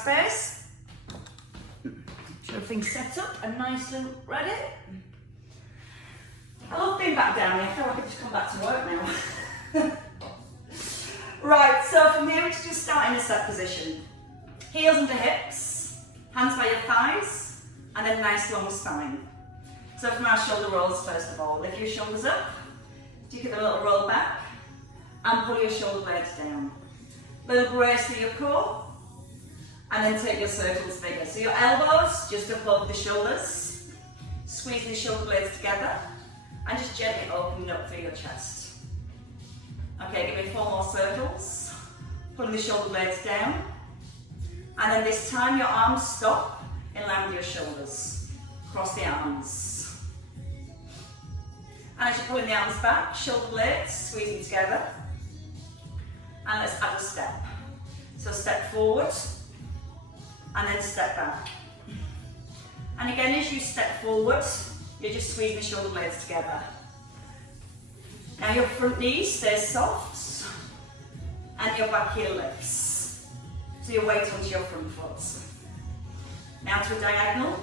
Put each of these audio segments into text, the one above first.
Space. Everything's set up and nice and ready. I love being back down here. I feel like I just come back to work now. Right, so from here we just start in a set position. Heels under hips, hands by your thighs, and then nice long spine. So from our shoulder rolls first of all, lift your shoulders up, take a little roll back, and pull your shoulder blades down. Little brace through your core, and then take your circles bigger. So your elbows just above the shoulders, squeeze the shoulder blades together, and just gently open up through your chest. Okay, give me 4 more circles, pulling the shoulder blades down, and then this time your arms stop in line with your shoulders. Cross the arms. And as you're pulling the arms back, shoulder blades, squeezing together, and let's add a step. So step forward, and then step back. And again, as you step forward, you're just squeezing the shoulder blades together. Now your front knee stays soft, and your back heel lifts. So your weight onto your front foot. Now to a diagonal.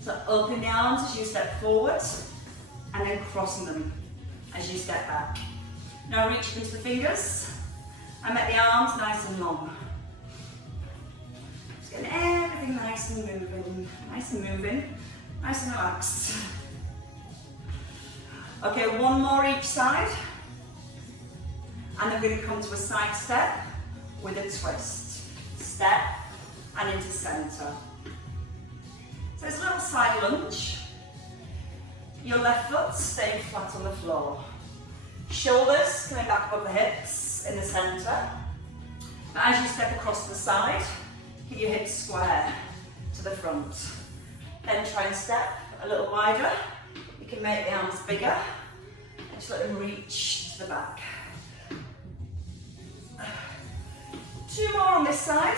So open the arms as you step forward, and then crossing them as you step back. Now reach into the fingers, and make the arms nice and long. Just getting everything nice and moving, nice and moving, nice and relaxed. Okay, 1 more each side. And then we're going to come to a side step with a twist. Step and into center. So it's a little side lunge. Your left foot staying flat on the floor. Shoulders coming back above the hips in the center. But as you step across the side, keep your hips square to the front. Then try and step a little wider. You can make the arms bigger and just let them reach to the back. 2 more on this side,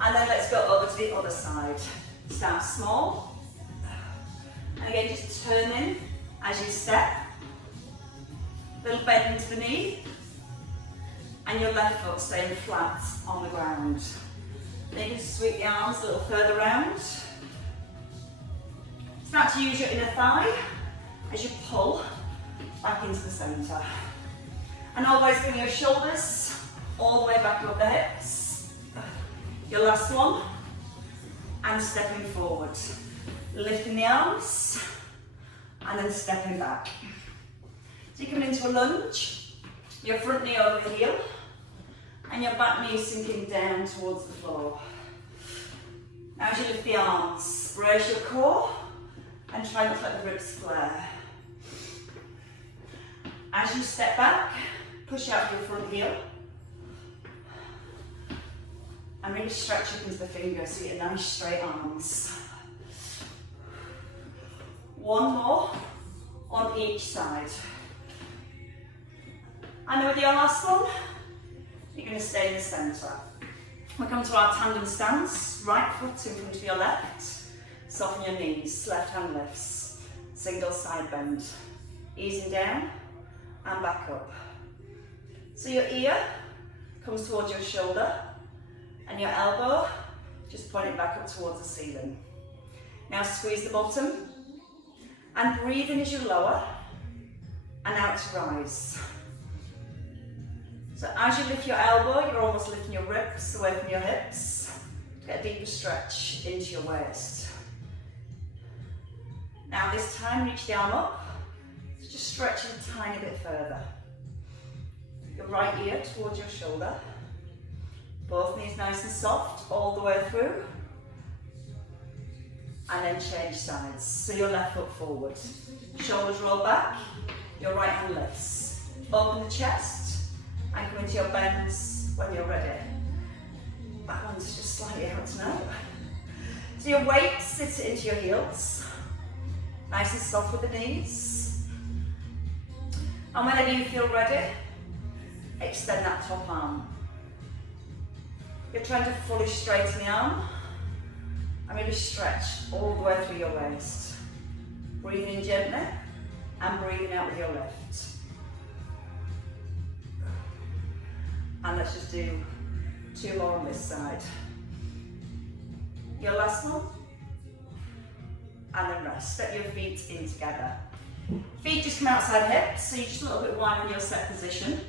and then let's go over to the other side. Start small, and again just turn in as you step. Little bend into the knee, and your left foot staying flat on the ground. Then you can sweep the arms a little further round. Start to use your inner thigh as you pull back into the centre. And always bring your shoulders all the way back above the hips. Your last one, and stepping forward. Lifting the arms, and then stepping back. So you're coming into a lunge, your front knee over the heel, and your back knee sinking down towards the floor. Now as you lift the arms, brace your core, and try not to let the ribs flare. As you step back, push out your front heel, and really stretch up into the fingers so you get nice straight arms. 1 more on each side. And with your last one, you're going to stay in the centre. We come to our tandem stance, right foot in front of your left, soften your knees, left hand lifts, single side bend, easing down and back up. So your ear comes towards your shoulder, and your elbow just pointing back up towards the ceiling. Now squeeze the bottom, and breathe in as you lower, and out to rise. So as you lift your elbow, you're almost lifting your ribs away from your hips. Get a deeper stretch into your waist. Now this time, reach the arm up, just stretch it a tiny bit further. Your right ear towards your shoulder. Both knees nice and soft all the way through. And then change sides. So your left foot forward. Shoulders roll back, your right hand lifts. Open the chest and come into your bends when you're ready. That one's just slightly out now. So your weight sits into your heels. Nice and soft with the knees. And whenever you feel ready, extend that top arm. You're trying to fully straighten the arm and really stretch all the way through your waist. Breathing in gently and breathing out with your lift. And let's just do 2 more on this side. Your last one. And then rest. Step your feet in together. Feet just come outside hips, so you're just a little bit wide in your set position.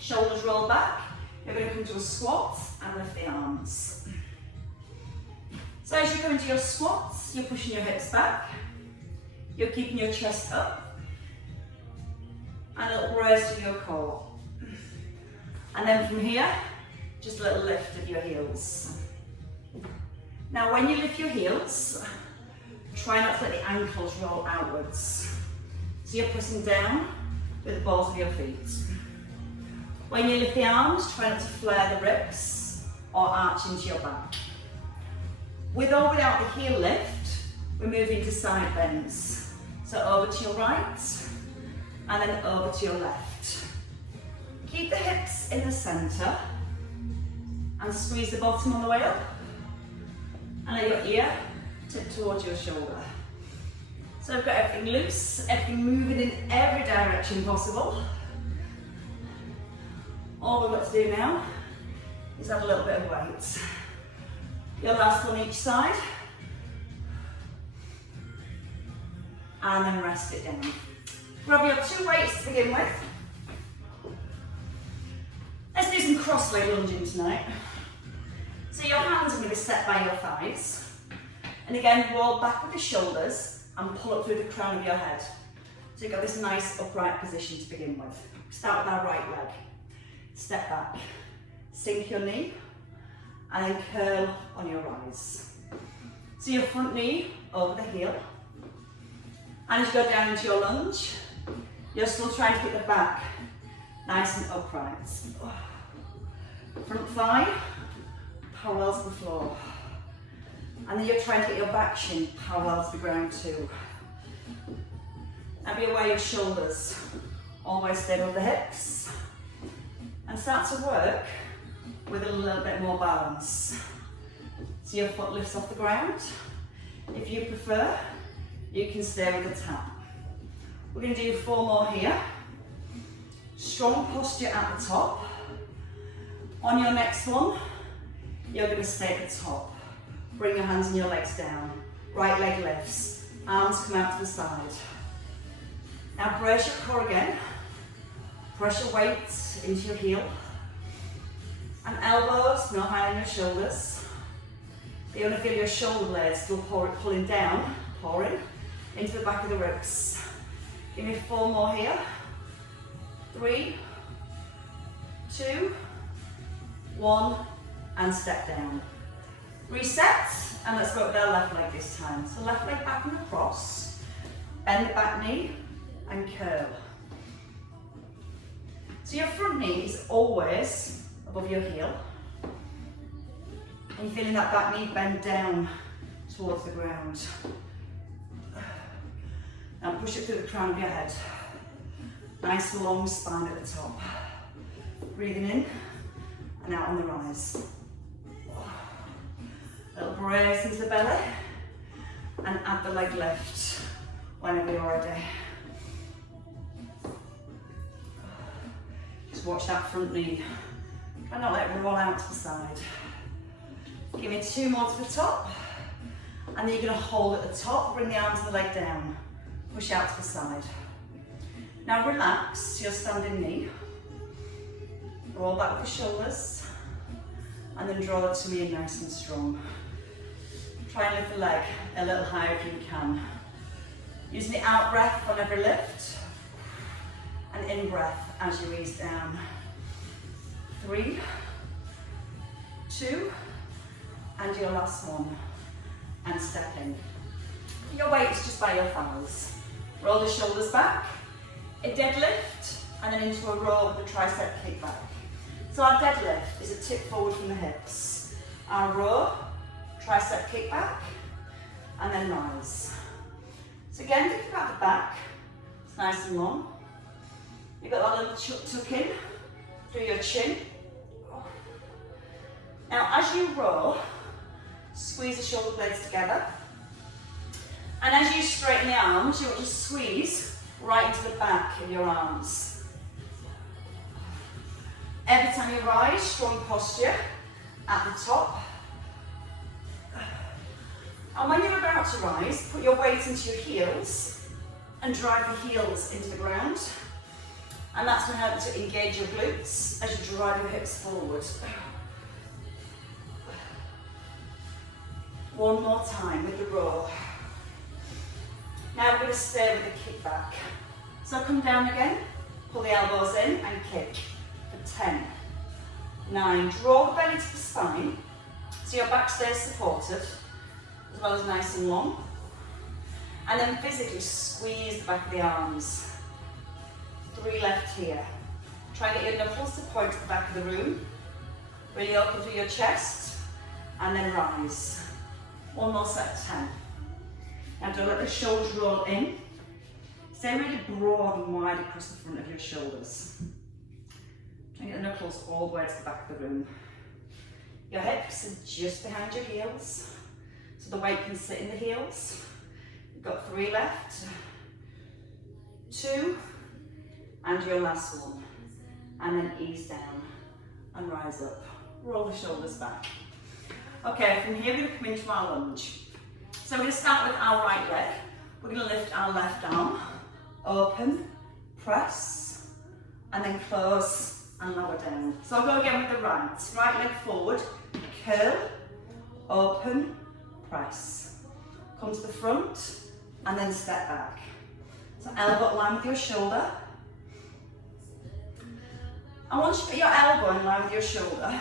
Shoulders roll back. You're going to come to a squat and lift the arms. So as you go into your squats, you're pushing your hips back. You're keeping your chest up. And a little raise to your core. And then from here, just a little lift of your heels. Now when you lift your heels, try not to let the ankles roll outwards. So you're pressing down with the balls of your feet. When you lift the arms, try not to flare the ribs or arch into your back. With or without the heel lift, we're moving to side bends. So over to your right, and then over to your left. Keep the hips in the centre, and squeeze the bottom on the way up. And let your ear tip towards your shoulder. So I've got everything loose, everything moving in every direction possible. All we've got to do now is add a little bit of weight. Your last on each side. And then rest it down. Grab your 2 weights to begin with. Let's do some cross-leg lunging tonight. So your hands are going to be set by your thighs. And again, roll back with the shoulders and pull up through the crown of your head. So you've got this nice upright position to begin with. Start with our right leg. Step back. Sink your knee. And then curl on your rise. So your front knee over the heel. And as you go down into your lunge, you're still trying to get the back nice and upright. Front thigh parallel to the floor. And then you're trying to get your back shin parallel to the ground too. Now be aware your shoulders always stay above the hips. And start to work with a little bit more balance. So your foot lifts off the ground. If you prefer, you can stay with the tap. We're going to do 4 more here. Strong posture at the top. On your next one, you're going to stay at the top. Bring your hands and your legs down. Right leg lifts. Arms come out to the side. Now brace your core again. Press your weight into your heel. And elbows no higher than your shoulders. You're going to feel your shoulder blades still pulling down, pouring into the back of the ribs. Give me 4 more here. 3, 2, 1, and step down. Reset, and let's go with our left leg this time. So left leg back and across, bend the back knee, and curl. So your front knee is always above your heel. And you're feeling that back knee bend down towards the ground. Now push it through the crown of your head. Nice long spine at the top. Breathing in and out on the rise. Little brace into the belly and add the leg lift whenever you're ready. Just watch that front knee. Try not let it roll out to the side. Give me 2 more to the top, and then you're going to hold at the top, bring the arms and the leg down, push out to the side. Now relax your standing knee, roll back with the shoulders, and then draw the tummy in nice and strong. Try and lift the leg a little higher if you can. Using the out breath on every lift, and in breath as you ease down. 3, 2, and your last one, and step in. Your weight's just by your thighs. Roll the shoulders back, a deadlift, and then into a row with the tricep kick back. So our deadlift is a tip forward from the hips. Our row, tricep kick back, and then rise. So again, think about the back. It's nice and long. You've got that little tuck in through your chin. Now as you roll, squeeze the shoulder blades together. And as you straighten the arms, you want to squeeze right into the back of your arms. Every time you rise, strong posture. And when you're about to rise, put your weight into your heels and drive the heels into the ground. And that's going to help to engage your glutes as you drive your hips forward. One more time with the row. Now we're going to stay with the kick back. So come down again, pull the elbows in and kick for 10, 9. Draw the belly to the spine so your back stays supported as well as nice and long. And then physically squeeze the back of the arms. 3 left here. Try and get your knuckles to point to the back of the room. Really open through your chest and then rise. One more set of 10. Now don't let the shoulders roll in. Stay really broad and wide across the front of your shoulders. Try and get the knuckles all the way to the back of the room. Your hips are just behind your heels, so the weight can sit in the heels. You've got 3 left. 2, and your last one. And then ease down and rise up. Roll the shoulders back. Okay, from here we're going to come into our lunge. So we're going to start with our right leg. We're going to lift our left arm, open, press, and then close and lower down. So I'll go again with the right. Right leg forward, curl, open, press. Come to the front, and then step back. So elbow in line with your shoulder. I want you to put your elbow in line with your shoulder.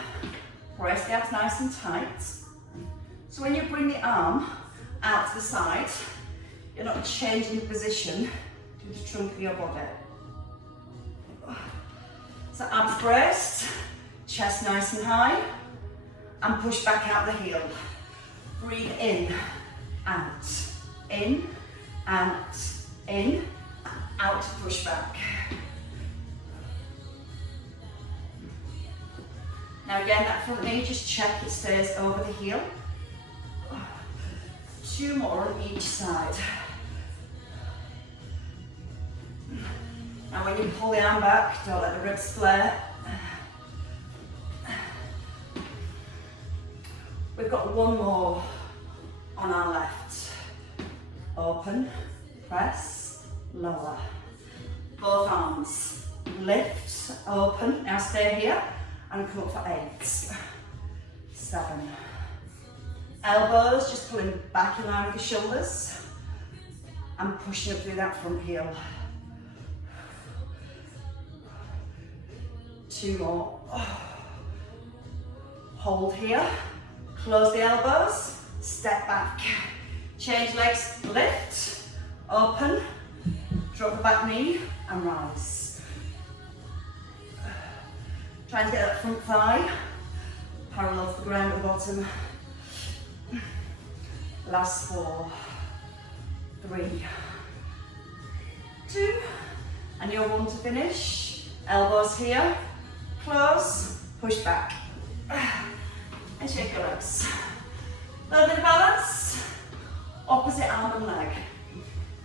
Press the abs nice and tight. So when you bring the arm out to the side, you're not changing the position to the trunk of your body. So abs braced, chest nice and high, and push back out the heel. Breathe in, out, in, out, in, out to push back. Now again, that front knee, just check it stays over the heel. 2 more on each side. Now when you pull the arm back, don't let the ribs flare. We've got 1 more on our left. Open, press, lower. Both arms. Lift, open. Now stay here and come up for 8, 7. Elbows just pulling back in line with the shoulders and pushing up through that front heel. 2 more. Hold here, close the elbows, step back. Change legs, lift, open, drop the back knee and rise. Try to get that front thigh parallel to the ground at the bottom. Last 4, 3, 2, and you're 1 to finish. Elbows here, close, push back, and shake your legs. A little bit of balance, opposite arm and leg.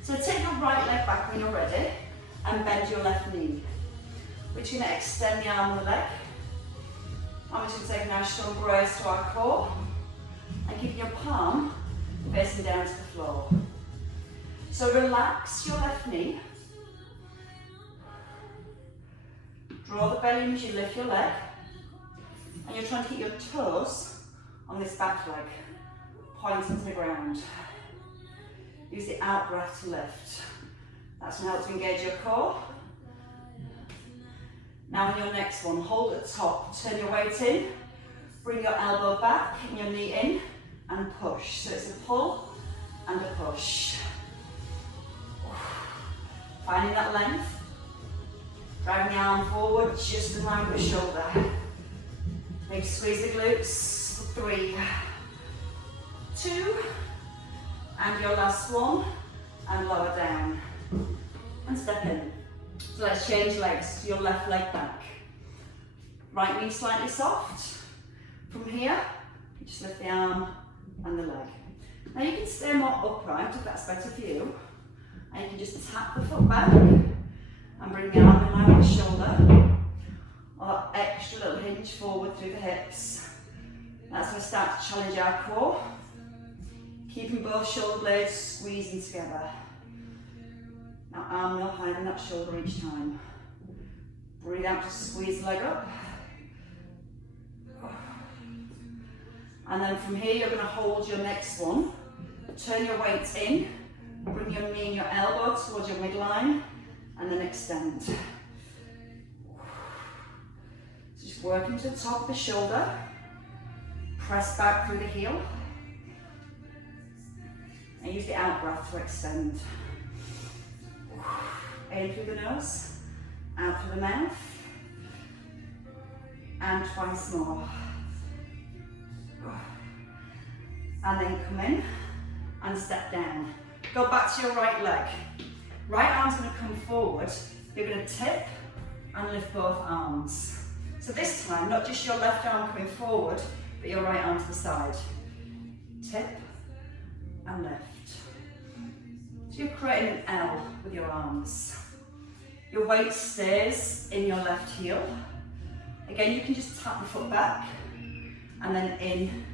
So take your right leg back when you're ready, and bend your left knee. We're just going to extend the arm and the leg. I'm just going to take a nice strong brace to our core, and keep your palm facing down to the floor. So relax your left knee. Draw the belly in as you lift your leg. And you're trying to keep your toes on this back leg, pointing to the ground. Use the out breath to lift. That's going to help to engage your core. Now on your next one, hold at the top, turn your weight in, bring your elbow back and your knee in, and push. So it's a pull and a push. Finding that length. Driving the arm forward, just in line with the shoulder. Maybe squeeze the glutes for 3, 2, and your last one, and lower down. And step in. So let's change legs to your left leg back. Right knee slightly soft. From here, you just lift the arm and the leg. Now you can stay more upright if that's better for you. And you can just tap the foot back and bring the arm in line with the shoulder. Or that extra little hinge forward through the hips. That's going to start to challenge our core. Keeping both shoulder blades squeezing together. Now arm no higher than that shoulder each time. Breathe out to squeeze the leg up. And then from here you're going to hold your next one. Turn your weight in. Bring your knee and your elbow towards your midline. And then extend. So just working to the top of the shoulder. Press back through the heel. And use the out breath to extend. In through the nose, out through the mouth. And twice more. And then come in and step down. Go back to your right leg. Right arm's going to come forward. You're going to tip and lift both arms. So this time, not just your left arm coming forward, but your right arm to the side. Tip and lift. So you're creating an L with your arms. Your weight stays in your left heel. Again, you can just tap the foot back and then in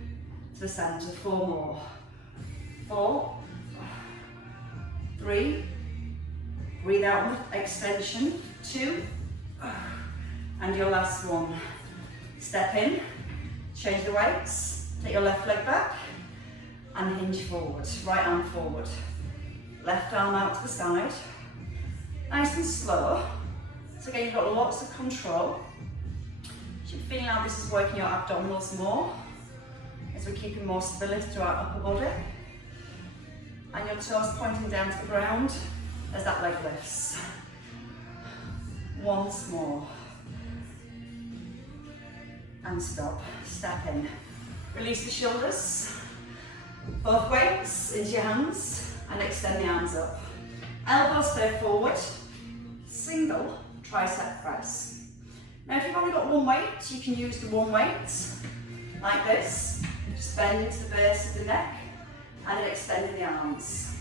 to the centre. 4 more. 4, 3, breathe out with extension. 2, and your last one. Step in, change the weights, take your left leg back and hinge forward. Right arm forward. Left arm out to the side. Nice and slow. So again, you've got lots of control. You should feel now this is working your abdominals more, as we're keeping more stability to our upper body. And your toes pointing down to the ground as that leg lifts. Once more. And stop. Step in. Release the shoulders. Both weights into your hands and extend the arms up. Elbows stay forward. Single tricep press. Now if you've only got one weight, you can use the one weight like this. Just bend into the base of the neck and then extending the arms.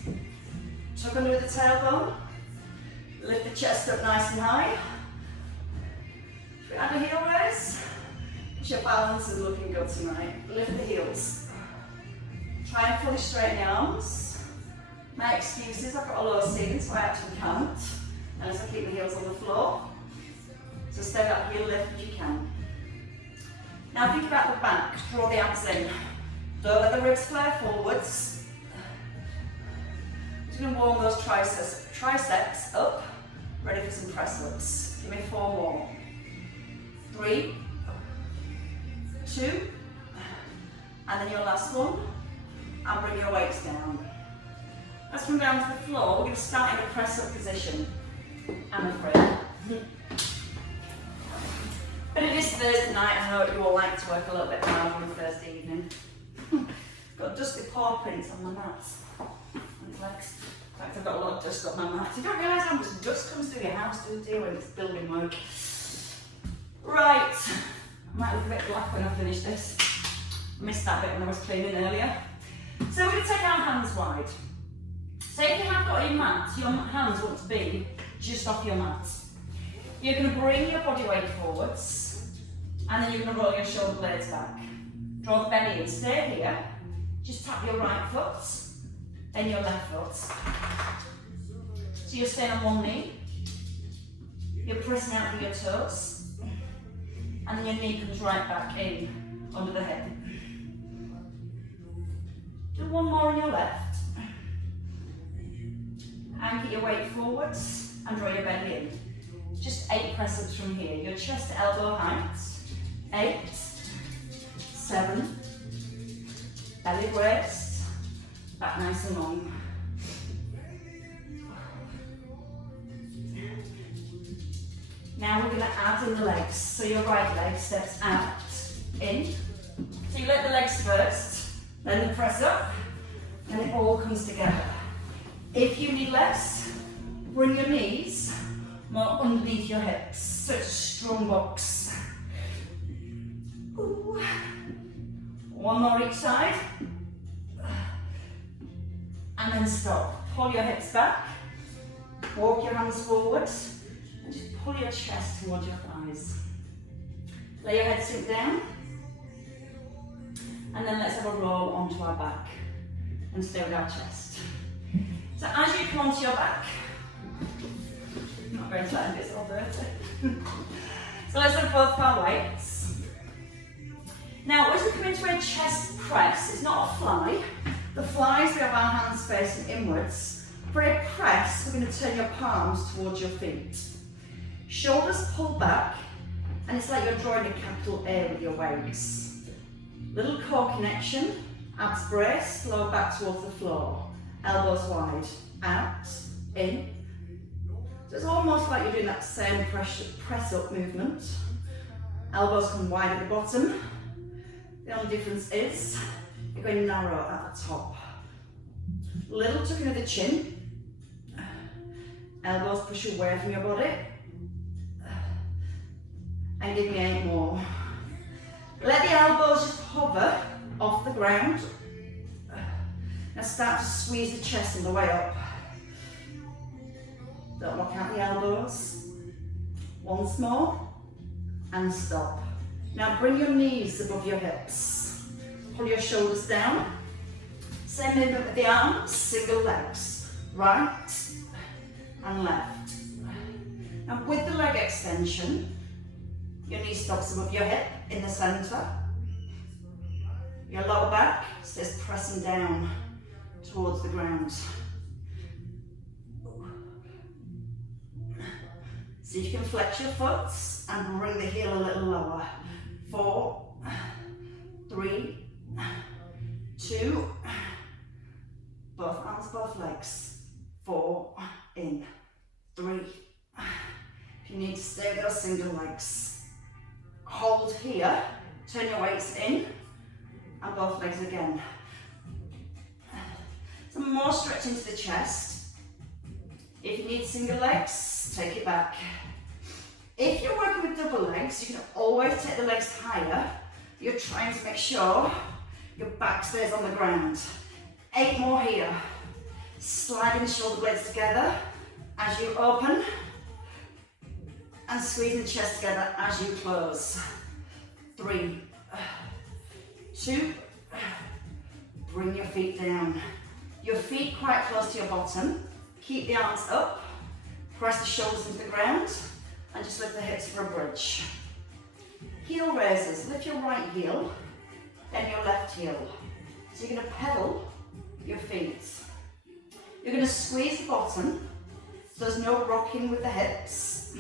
Tuck under with the tailbone. Lift the chest up nice and high. Should we add a heel raise? Your balance is looking good tonight. Lift the heels. Try and fully straighten the arms. My excuses, I've got a low ceiling so I actually can't. Unless I keep the heels on the floor. So stay that heel lift if you can. Now think about the back, draw the abs in. Don't let the ribs flare forwards. Just going to warm those triceps up. Ready for some press ups. Give me 4 more. 3, 2, and then your last one, and bring your weights down. Let's come down to the floor. We're going to start in a press up position. I'm afraid. But it is Thursday night, I hope you all like to work a little bit harder on a Thursday evening. Got dusty paw prints on my mat. And legs. In fact, I've got a lot of dust on my mat. You don't realise how much dust comes through your house, do you, when it's building work? Right. I might look a bit black when I finish this. I missed that bit when I was cleaning earlier. So we're going to take our hands wide. Say if you have got your mat, your hands want to be just off your mat. You're going to bring your body weight forwards and then you're going to roll your shoulder blades back. Draw the belly in, stay here. Just tap your right foot, then your left foot. So you're staying on one knee. You're pressing out with your toes. And then your knee comes right back in, under the hip. Do one more on your left. Anchor your weight forwards and draw your belly in. Just 8 press-ups from here. Your chest to elbow height. 8, 7, belly waist, back nice and long. Now we're going to add in the legs. So your right leg steps out, in. So you let the legs first, then the press up, and it all comes together. If you need less, bring your knees more underneath your hips. So it's a strong box. Ooh. One more each side. And then stop. Pull your hips back. Walk your hands forward. And just pull your chest towards your thighs. Lay your head sink down. And then let's have a roll onto our back. and stay with our chest. So as you come onto your back, I'm not going to let this all dirty. So let's have both of our weights. Now as we come into a chest press, it's not a fly. The fly is we have our hands facing inwards. For a press, we're going to turn your palms towards your feet. Shoulders pull back, and it's like you're drawing a capital A with your weights. Little core connection, abs brace, lower back towards the floor. Elbows wide, out, in. So it's almost like you're doing that same press up movement. Elbows come wide at the bottom. The only difference is you're going narrow at the top. Little tucking of the chin. Elbows push away from your body. And give me 8 more. Let the elbows just hover off the ground. Now start to squeeze the chest on the way up. Don't lock out the elbows. Once more. And stop. Now bring your knees above your hips. Pull your shoulders down. Same movement with the arms, single legs. Right and left. Now with the leg extension, your knee stops above your hip in the centre. Your lower back stays pressing down towards the ground. See if you can flex your foot and bring the heel a little lower. 4, 3, 2, both arms, both legs. 4, in, 3. If you need to stay with those single legs. Hold here, turn your weights in, and both legs again. Some more stretch into the chest. If you need single legs, take it back. If you're working with double legs, you can always take the legs higher. You're trying to make sure your back stays on the ground. 8 more here. Sliding the shoulder blades together as you open and squeezing the chest together as you close. 3, 2, bring your feet down. Your feet quite close to your bottom. Keep the arms up, press the shoulders into the ground, and just lift the hips for a bridge. Heel raises, lift your right heel, then your left heel. So you're going to pedal your feet. You're going to squeeze the bottom, so there's no rocking with the hips.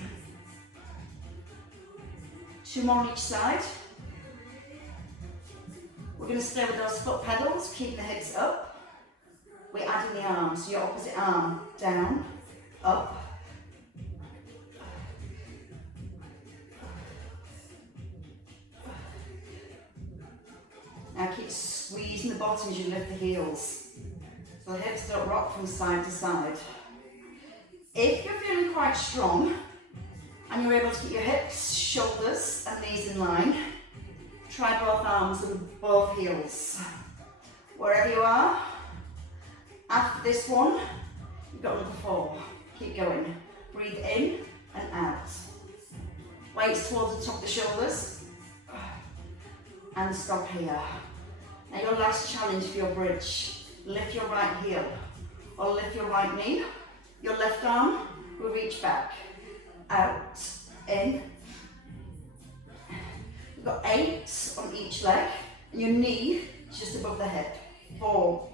2 more on each side. We're going to stay with those foot pedals, keep the hips up. We're adding the arms, so your opposite arm down, up. Now keep squeezing the bottom as you lift the heels, so the hips don't rock from side to side. If you're feeling quite strong, and you're able to keep your hips, shoulders and knees in line, try both arms and both heels. Wherever you are, after this one, you've got number 4. Keep going. Breathe in and out. Weights towards the top of the shoulders. And stop here. Now your last challenge for your bridge. Lift your right heel or lift your right knee. Your left arm will reach back. Out, in. You've got 8 on each leg. And your knee is just above the hip. 4.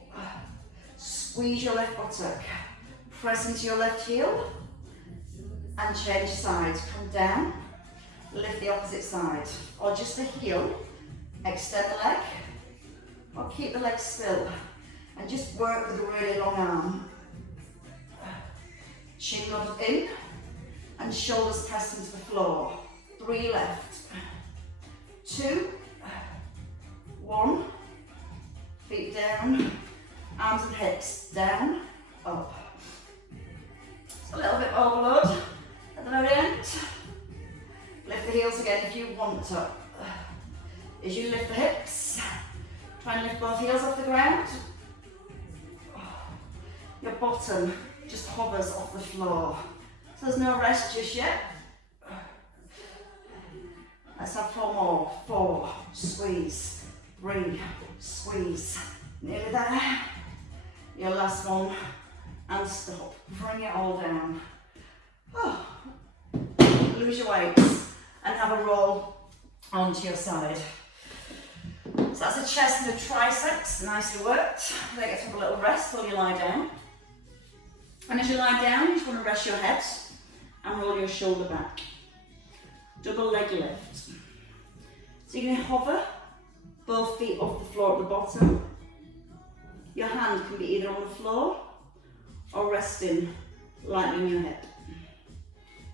Squeeze your left buttock, press into your left heel, and change sides. Come down, lift the opposite side, or just the heel, extend the leg, or keep the leg still, and just work with a really long arm. Chin up in, and shoulders pressed into the floor. 3 left, 2, 1, feet down, arms and hips down, up. It's a little bit overload at the very end. Lift the heels again if you want to. As you lift the hips, try and lift both heels off the ground. Your bottom just hovers off the floor. So there's no rest just yet. Let's have 4 more. 4, squeeze. 3, squeeze. Nearly there. Your last one, and stop. Bring it all down. Oh. Lose your weights and have a roll onto your side. So that's the chest and the triceps, nicely worked. Then get to have a little rest while you lie down. And as you lie down, you just want to rest your head and roll your shoulder back. Double leg lift. So you're going to hover both feet off the floor at the bottom. Your hand can be either on the floor or resting lightly on your hip.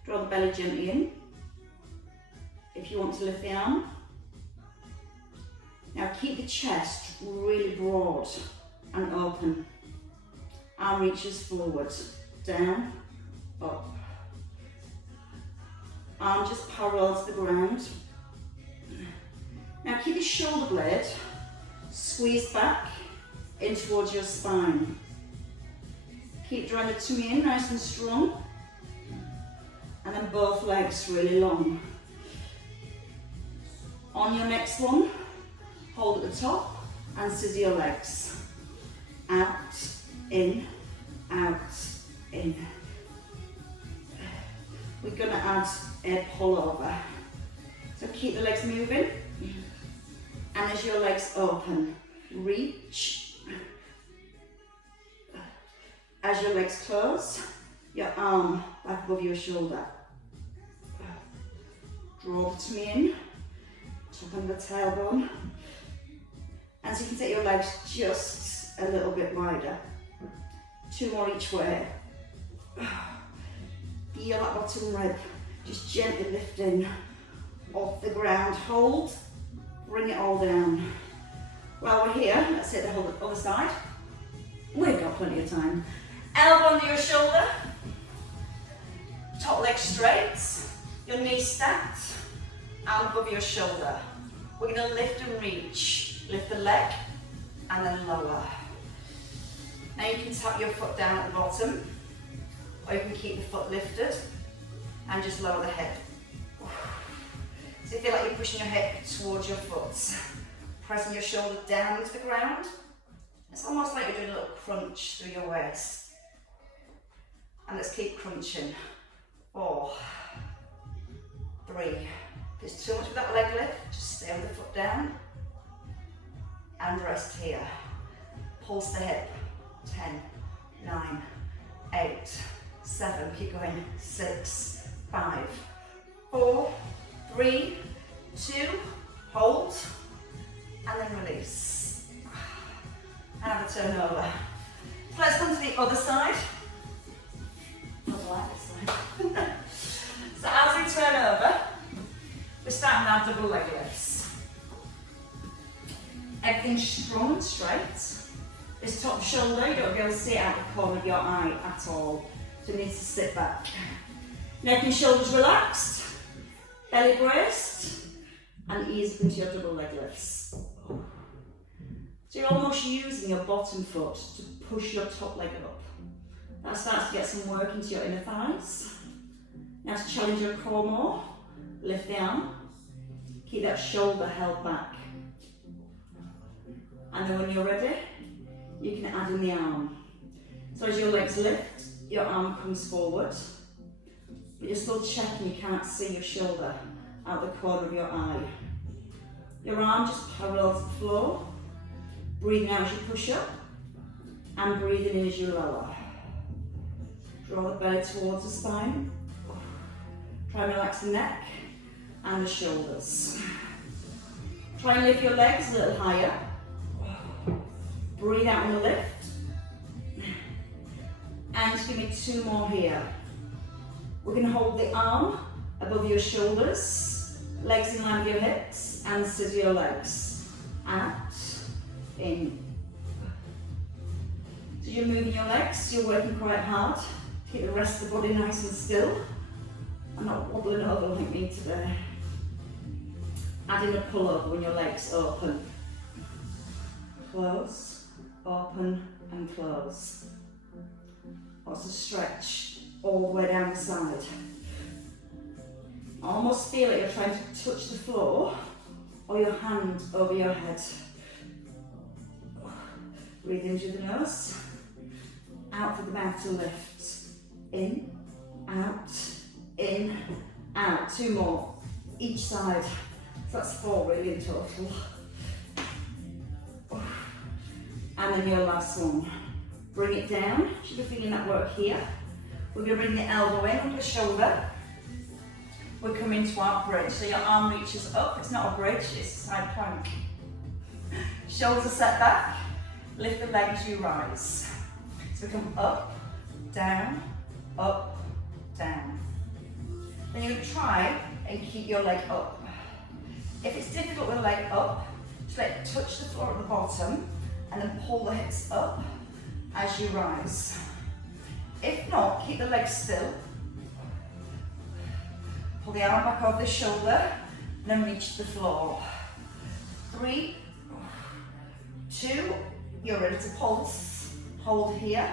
Draw the belly gently in. If you want to lift the arm. Now keep the chest really broad and open. Arm reaches forward, down, up. Arm just parallel to the ground. Now keep your shoulder blade squeezed back in towards your spine. Keep drawing the tummy in nice and strong. And then both legs really long. On your next one, hold at the top and scissor your legs. Out, in, out, in. We're going to add a pull over. So keep the legs moving. And as your legs open, reach. As your legs close, your arm back above your shoulder. Draw the tummy in, tuck under the tailbone. And so you can take your legs just a little bit wider. 2 more each way. Feel that bottom rib just gently lifting off the ground. Hold, bring it all down. While we're here, let's hit the other side. We've got plenty of time. Elbow under your shoulder. Top leg straight. Your knee stacked. Arm above your shoulder. We're going to lift and reach. Lift the leg and then lower. Now you can tap your foot down at the bottom, or you can keep the foot lifted and just lower the hip. So you feel like you're pushing your hip towards your foot, pressing your shoulder down into the ground. It's almost like you're doing a little crunch through your waist. And let's keep crunching. 4, 3. If it's too much with that leg lift, just stay with the foot down and rest here. Pulse the hip. 10, 9, 8, 7, keep going. 6, 5, 4, 3, 2, hold, and then release. And have a turn over. So let's come to the other side. I like this side. So as we turn over, we're starting our double leg lifts. Everything's strong and straight. This top shoulder, you don't be able to see it out the corner of your eye at all. So it needs to sit back. Neck and shoulders relaxed. Belly braced. And ease into your double leg lifts. So you're almost using your bottom foot to push your top leg up. That starts to get some work into your inner thighs. Now to challenge your core more, lift the arm. Keep that shoulder held back. And then when you're ready, you can add in the arm. So as your legs lift, your arm comes forward. But you're still checking you can't see your shoulder out the corner of your eye. Your arm just parallel to the floor. Breathing out as you push up. And breathing in as you lower. Draw the belly towards the spine. Try and relax the neck and the shoulders. Try and lift your legs a little higher. Breathe out on the lift. And give me 2 more here. We're going to hold the arm above your shoulders, legs in line with your hips, and scissor your legs. Out, in. So you're moving your legs, you're working quite hard. Keep the rest of the body nice and still. I'm not wobbling over like me today. Add in a pull over when your legs open. Close, open and close. Also stretch all the way down the side. Almost feel like you're trying to touch the floor or your hand over your head. Breathe in through the nose out through the mouth to lift. In, out, out. 2 more, each side. So that's 4 really in total. And then your last one. Bring it down. Should be feeling that work here. We're going to bring the elbow in under the shoulder. We're coming to our bridge. So your arm reaches up. It's not a bridge, it's a side plank. Shoulders are set back. Lift the leg as you rise. So we come up, down, up, down. Then you try and keep your leg up. If it's difficult with the leg up, just let it touch the floor at the bottom and then pull the hips up as you rise. If not, keep the legs still. Pull the arm back over the shoulder, then reach the floor. 3, 2, you're ready to pulse. Hold here,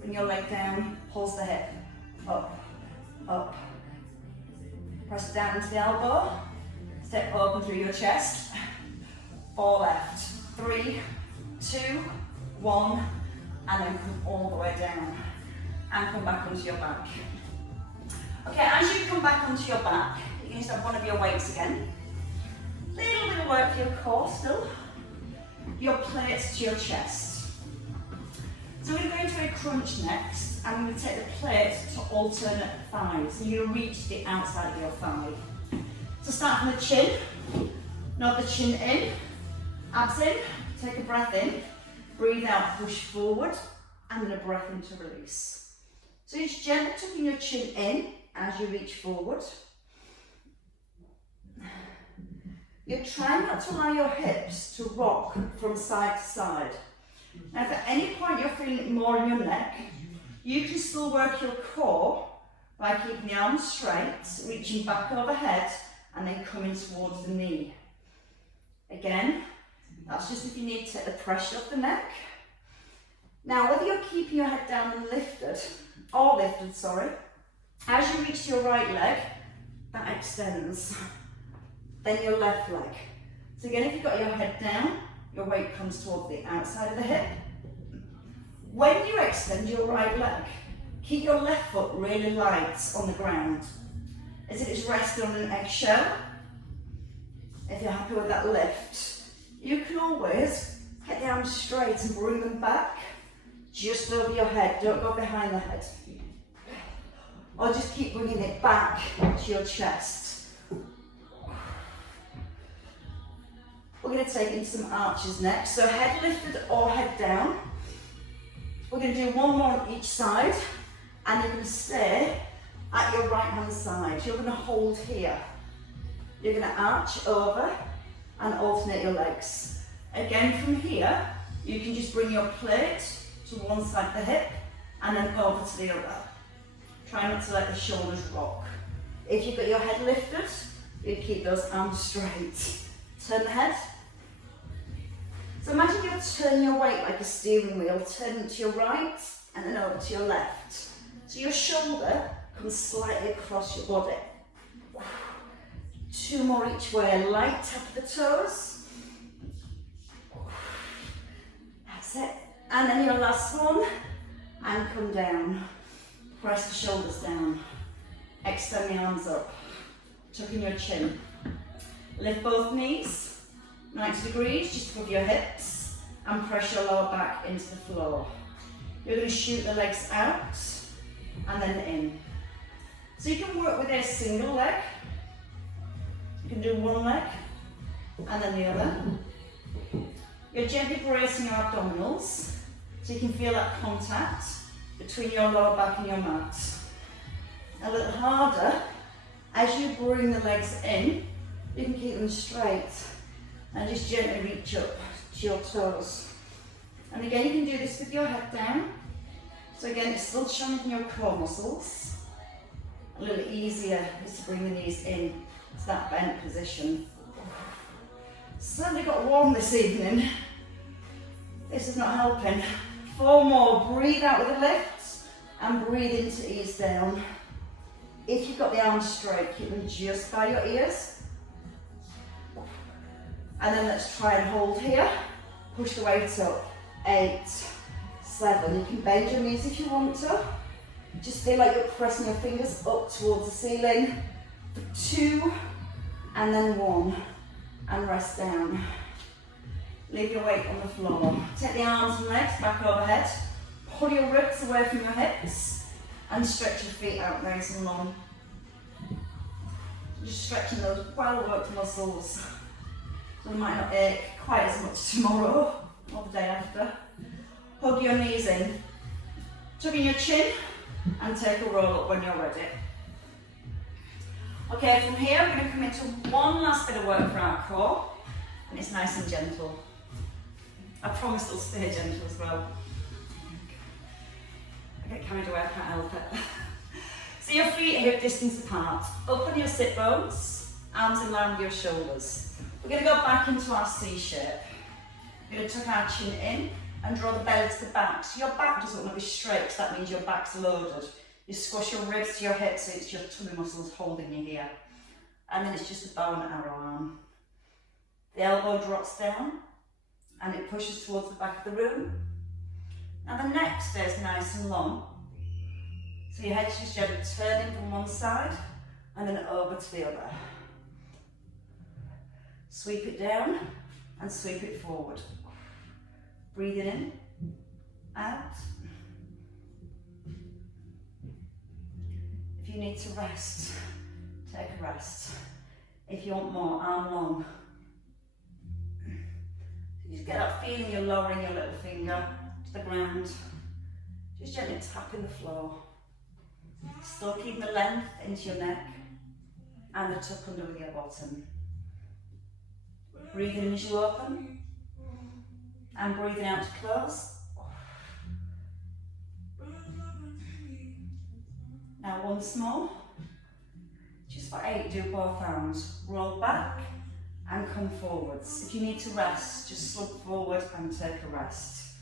bring your leg down, pulse the hip, up, up. Press down into the elbow, step open through your chest. 4 left, 3, 2, 1, and then come all the way down. And come back onto your back. Okay, as you come back onto your back, you can just have one of your weights again. Little bit of work for your core still. Your plates to your chest. So we're going to go into a crunch next, and we're going to take the plate to alternate thighs. So you reach the outside of your thigh. So start from the chin, nod the chin in, abs in, take a breath in, breathe out, push forward, and then a breath in to release. So just gently tucking your chin in as you reach forward. You're trying not to allow your hips to rock from side to side. Now if at any point you're feeling it more in your neck, you can still work your core by keeping the arms straight, reaching back overhead, and then coming towards the knee. Again, that's just if you need to take the pressure off the neck. Now whether you're keeping your head down and lifted, as you reach your right leg, that extends. Then your left leg. So again, if you've got your head down, your weight comes towards the outside of the hip. When you extend your right leg, keep your left foot really light on the ground, as if it's resting on an eggshell. If you're happy with that lift, you can always get the arms straight and bring them back just over your head. Don't go behind the head. Or just keep bringing it back to your chest. We're going to take into some arches next. So head lifted or head down. We're going to do 1 more on each side, and you're going to stay at your right hand side. You're going to hold here. You're going to arch over and alternate your legs. Again, from here, you can just bring your plate to one side of the hip and then over to the other. Try not to let the shoulders rock. If you've got your head lifted, you keep those arms straight. Turn the head. So imagine you're turning your weight like a steering wheel, turning to your right and then over to your left. So your shoulder comes slightly across your body. 2 more each way, light tap of the toes. That's it. And then your last one, and come down. Press the shoulders down. Extend the arms up. Tuck in your chin. Lift both knees, 90 degrees, just above your hips, and press your lower back into the floor. You're going to shoot the legs out, and then in. So you can work with a single leg. You can do 1 leg, and then the other. You're gently bracing your abdominals, so you can feel that contact between your lower back and your mat. A little harder, as you bring the legs in, you can keep them straight and just gently reach up to your toes. And again, you can do this with your head down. So again, it's still challenging your core muscles. A little easier is to bring the knees in to that bent position. Certainly got warm this evening. This is not helping. 4 more, breathe out with a lift and breathe in to ease down. If you've got the arms straight, keep them just by your ears. And then let's try and hold here. Push the weight up. 8, 7. You can bend your knees if you want to. Just feel like you're pressing your fingers up towards the ceiling. For 2, and then 1, and rest down. Leave your weight on the floor. Take the arms and legs back overhead. Pull your ribs away from your hips, and stretch your feet out nice and long. Just stretching those well-worked muscles, so they might not ache quite as much tomorrow or the day after. Hug your knees in, tuck in your chin, and take a roll up when you're ready. Okay, from here we're going to come into one last bit of work for our core, and it's nice and gentle. I promise it'll stay gentle as well. I get carried away, I can't help it. So your feet are hip distance apart. Open your sit bones, arms in line with your shoulders. We're going to go back into our C shape. We're going to tuck our chin in and draw the belly to the back. So your back doesn't want to be straight, because that means your back's loaded. You squash your ribs to your hips, so it's your tummy muscles holding you here. And then it's just a bow and arrow arm. The elbow drops down and it pushes towards the back of the room. Now the neck stays nice and long. So your head's just gently turning from one side and then over to the other. Sweep it down and sweep it forward. Breathing in, out. If you need to rest, take a rest. If you want more, arm long. So just get that feeling you're lowering your little finger to the ground. Just gently tapping the floor. Still keeping the length into your neck and the tuck under with your bottom. Breathing in as you open and breathing out to close. Now once more, just for 8, do both arms. Roll back and come forwards. If you need to rest, just slump forward and take a rest.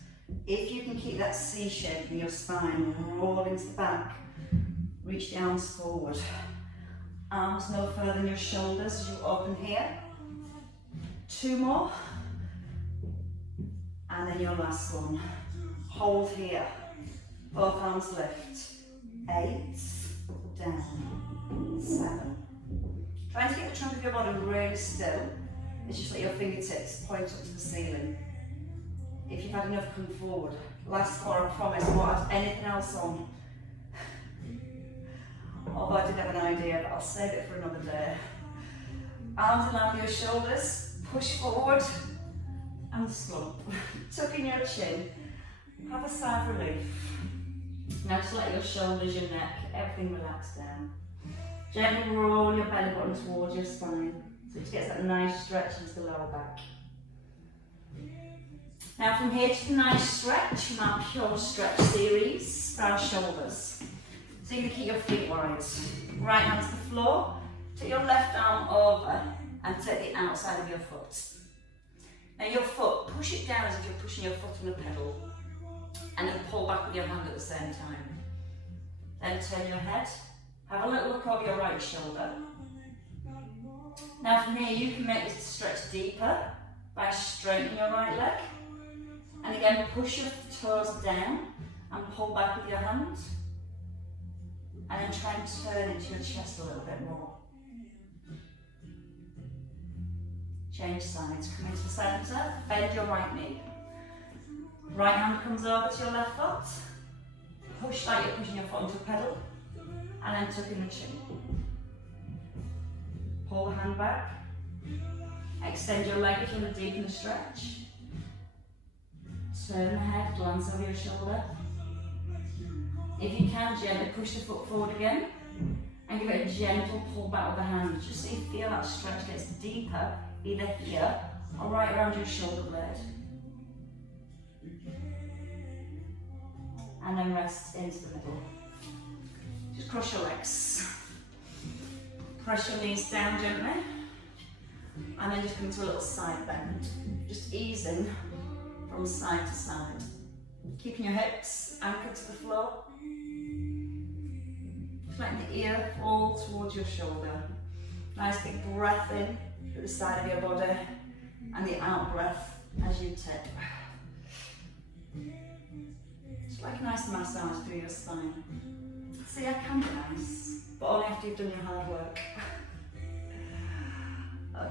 If you can keep that C shape in your spine, roll into the back, reach the arms forward. Arms no further than your shoulders as you open here. 2 more. And then your last one. Hold here. Both arms lift. 8, down, 7. Try to get the trunk of your body really still. It's just let your fingertips point up to the ceiling. If you've had enough, come forward. Last 4, I promise, I won't have anything else on. Although I did have an idea, but I'll save it for another day. Arms in line with your shoulders, push forward and slump. Tuck in your chin, have a sigh of relief. Now just let your shoulders, your neck, everything relax down. Gently roll your belly button towards your spine, so it gets that nice stretch into the lower back. Now from here to the nice stretch from our pure stretch series for our shoulders. So you're going to keep your feet wide. Right hand to the floor, take your left arm over and take the outside of your foot. Now your foot, push it down as if you're pushing your foot on a pedal, and then pull back with your hand at the same time. Then turn your head, have a little look over your right shoulder. Now from here you can make this stretch deeper by straightening your right leg. And again, push your toes down and pull back with your hand. And then try and turn into your chest a little bit more. Change sides, come into the centre, bend your right knee. Right hand comes over to your left foot. Push like you're pushing your foot onto a pedal. And then tuck in the chin. Pull the hand back. Extend your leg if you want to deepen the stretch. Turn the head, glance over your shoulder. If you can, gently push the foot forward again and give it a gentle pull back with the hand, just so you feel that stretch gets deeper, either here or right around your shoulder blade. And then rest into the middle. Just cross your legs. Press your knees down gently. And then just come to a little side bend. Just easing from side to side. Keeping your hips anchored to the floor. Just letting the ear fall towards your shoulder. Nice big breath in at the side of your body. And the out breath as you take. like a nice massage through your spine. See, I can be nice, but only after you've done your hard work.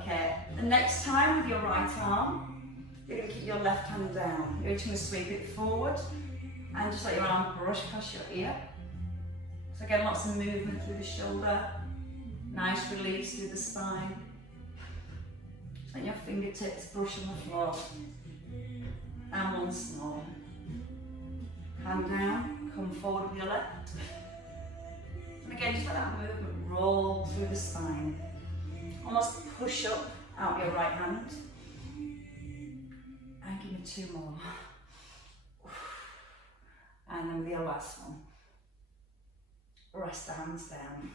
Okay, the next time with your right arm, you're going to keep your left hand down. You're just going to sweep it forward and just let your arm brush past your ear. So again, lots of movement through the shoulder, nice release through the spine. Just let your fingertips brush on the floor. And once more. Hand down, come forward with your left. And again, just let that movement roll through the spine. Almost push up out your right hand. And give me 2 more. And then with your last one, rest the hands down.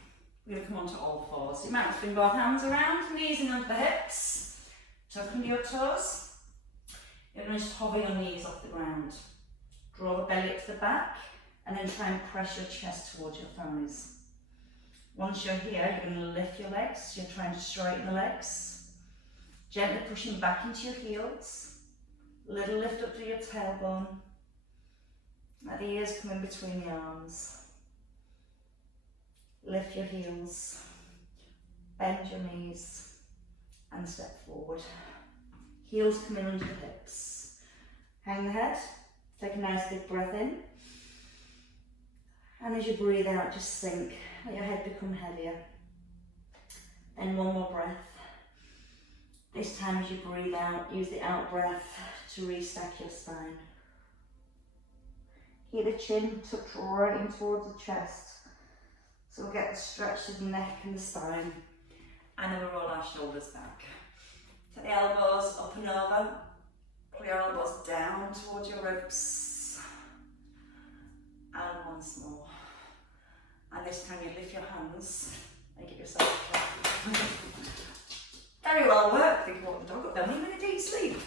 We're going to come onto all fours. You might just bring both hands around, knees in under the hips, tuck under your toes. You're going to just hover your knees off the ground. Draw the belly up to the back, and then try and press your chest towards your thighs. Once you're here, you're going to lift your legs. You're trying to straighten the legs. Gently pushing back into your heels. Little lift up to your tailbone. Let the ears come in between the arms. Lift your heels. Bend your knees. And step forward. Heels come in under the hips. Hang the head. Take a nice big breath in. And as you breathe out, just sink. Let your head become heavier. Then one more breath. This time as you breathe out, use the out breath to restack your spine. Keep the chin tucked right in towards the chest. So we'll get the stretch to the neck and the spine. And then we'll roll our shoulders back. Take the elbows up and over. Pull your elbows down towards your ribs. And once more. And this time you lift your hands and give yourself a clap. Very well worked. Think what the dog got them in a deep sleep.